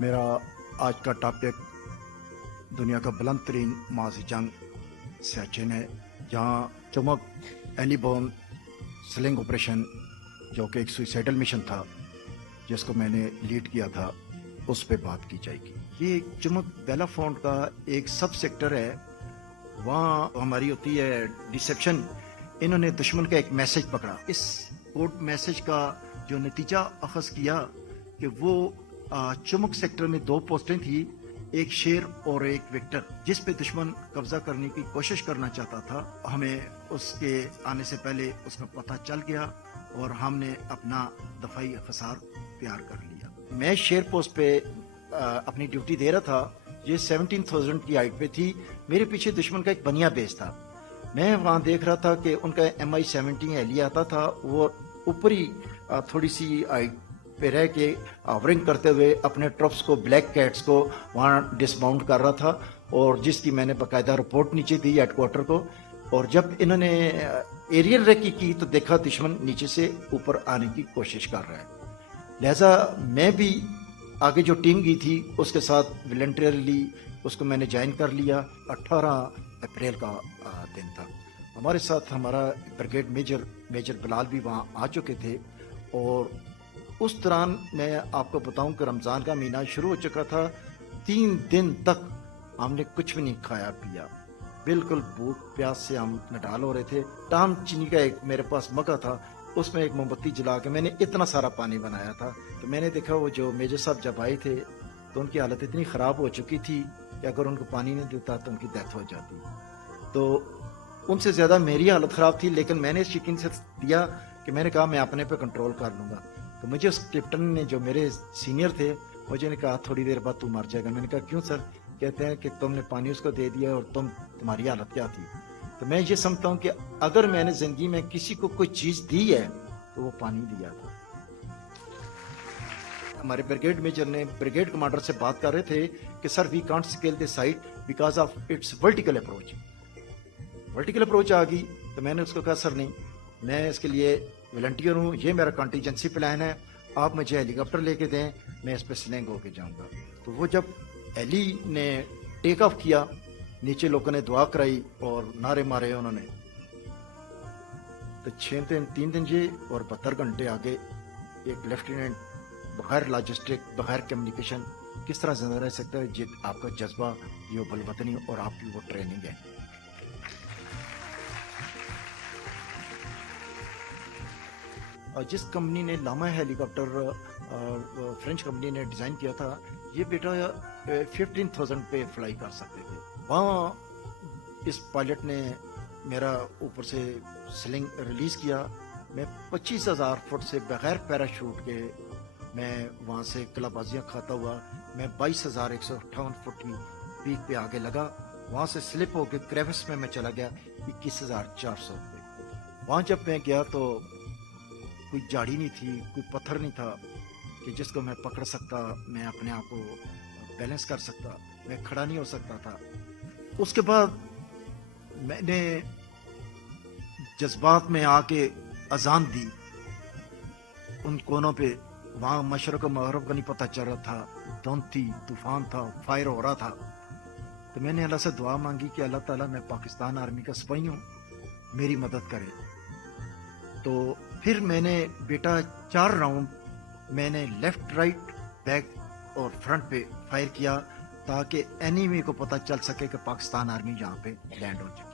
میرا آج کا ٹاپک دنیا کا بلند ترین ماضی جنگ سیاچن ہے، جہاں چمک ایلی بون سلنگ آپریشن جو کہ ایک سوئسائڈل مشن تھا جس کو میں نے لیڈ کیا تھا، اس پہ بات کی جائے گی۔ یہ چمک بیلا فونٹ کا ایک سب سیکٹر ہے، وہاں ہماری ہوتی ہے ڈسیپشن۔ انہوں نے دشمن کا ایک میسج پکڑا، اس کوڈ میسج کا جو نتیجہ اخذ کیا کہ وہ چمک سیکٹر میں 2 پوسٹیں تھی، ایک شیر اور ایک وکٹر، جس پہ دشمن قبضہ کرنے کی کوشش کرنا چاہتا تھا۔ ہمیں اس کے آنے سے پہلے اس کا پتہ چل گیا اور ہم نے اپنا دفاعی حصار تیار کر لیا۔ میں شیر پوسٹ پہ اپنی ڈیوٹی دے رہا تھا، یہ 17,000 کی ہائٹ پہ تھی، میرے پیچھے دشمن کا ایک بنیا بیس تھا۔ میں وہاں دیکھ رہا تھا کہ ان کا MI-17 ہیلی آتا تھا، وہ اوپری تھوڑی سی ہائٹ پہ رہ کے آورنگ کرتے ہوئے اپنے ٹرپس کو، بلیک کیٹس کو وہاں ڈسماؤنٹ کر رہا تھا، اور جس کی میں نے باقاعدہ رپورٹ نیچے دی ہیڈ کوارٹر کو۔ اور جب انہوں نے ایریل ریکی کی تو دیکھا دشمن نیچے سے اوپر آنے کی کوشش کر رہا ہے، لہٰذا میں بھی آگے جو ٹیم گئی تھی اس کے ساتھ والنٹریلی اس کو میں نے جوائن کر لیا۔ 18 اپریل کا دن تھا، ہمارے ساتھ ہمارا بریگیڈ میجر بلال بھی وہاں آ چکے تھے۔ اور اس دوران میں آپ کو بتاؤں کہ رمضان کا مہینہ شروع ہو چکا تھا، 3 دن تک ہم نے کچھ بھی نہیں کھایا پیا، بالکل بھوک پیاس سے ہم نڈال ہو رہے تھے۔ ٹام چینی کا ایک میرے پاس مگا تھا، اس میں ایک موم بتی جلا کے میں نے اتنا سارا پانی بنایا تھا کہ میں نے دیکھا وہ جو میجر صاحب جب آئے تھے تو ان کی حالت اتنی خراب ہو چکی تھی کہ اگر ان کو پانی نہیں دیتا تو ان کی ڈیتھ ہو جاتی۔ تو ان سے زیادہ میری حالت خراب تھی، لیکن میں نے اس یقین سے دیا کہ میں نے کہا میں اپنے پہ کنٹرول کر لوں گا۔ تو مجھے اس کیپٹن نے، جو میرے سینئر تھے، مجھے نے کہا تھوڑی دیر بعد تو مر جائے گا۔ میں نے کہا کیوں سر؟ کہتے ہیں کہ تم نے پانی اس کو دے دیا اور تمہاری حالت کیا تھی؟ تو میں یہ سمجھتا ہوں کہ اگر میں نے زندگی میں کسی کو کوئی چیز دی ہے تو وہ پانی دیا تھا۔ ہمارے بریگیڈ میجر نے بریگیڈ کمانڈر سے بات کر رہے تھے کہ sir we can't scale this site because of its vertical approach آ گئی۔ تو میں نے اس کو کہا سر نہیں، میں اس کے لیے والنٹیئر ہوں، یہ میرا کنٹینجنسی پلان ہے، آپ مجھے ہیلی کاپٹر لے کے دیں، میں اس پہ سلنگ ہو کے جاؤں گا۔ تو وہ جب ہیلی نے ٹیک آف کیا، نیچے لوگوں نے دعا کرائی اور نعرے مارے انہوں نے، تو 3 دن یہ اور 72 گھنٹے آگے ایک لیفٹیننٹ بغیر لاجسٹک، بغیر کمیونیکیشن کس طرح زندہ رہ سکتا ہے؟ یہ آپ کا جذبہ، یہ بل وطنی اور آپ کی وہ ٹریننگ ہے۔ جس کمپنی نے لاما ہیلی کاپٹر فرینچ کمپنی نے ڈیزائن کیا تھا، یہ بیٹا 15,000 پہ فلائی کر سکتے تھے۔ وہاں اس پائلٹ نے میرا اوپر سے سلنگ ریلیز کیا، میں 25,000 فٹ سے بغیر پیراشوٹ کے میں وہاں سے کلا بازیاں کھاتا ہوا میں 22,158 فٹ کی پیک پہ آگے لگا، وہاں سے سلپ ہو کے کریوس میں چلا گیا 21,400 پہ۔ وہاں جب میں گیا تو کوئی جھاڑی نہیں تھی، کوئی پتھر نہیں تھا کہ جس کو میں پکڑ سکتا، میں اپنے آپ کو بیلنس کر سکتا، میں کھڑا نہیں ہو سکتا تھا۔ اس کے بعد میں نے جذبات میں آ کے اذان دی ان کونوں پہ، وہاں مشرق و مغرب کا نہیں پتہ چل رہا تھا، دھند تھی، طوفان تھا، فائر ہو رہا تھا۔ تو میں نے اللہ سے دعا مانگی کہ اللہ تعالیٰ میں پاکستان آرمی کا سپاہی ہوں، میری مدد کرے۔ تو پھر میں نے بیٹا 4 راؤنڈ میں نے لیفٹ، رائٹ، بیک اور فرنٹ پہ فائر کیا تاکہ اینیمی کو پتہ چل سکے کہ پاکستان آرمی یہاں پہ لینڈ ہو جائے۔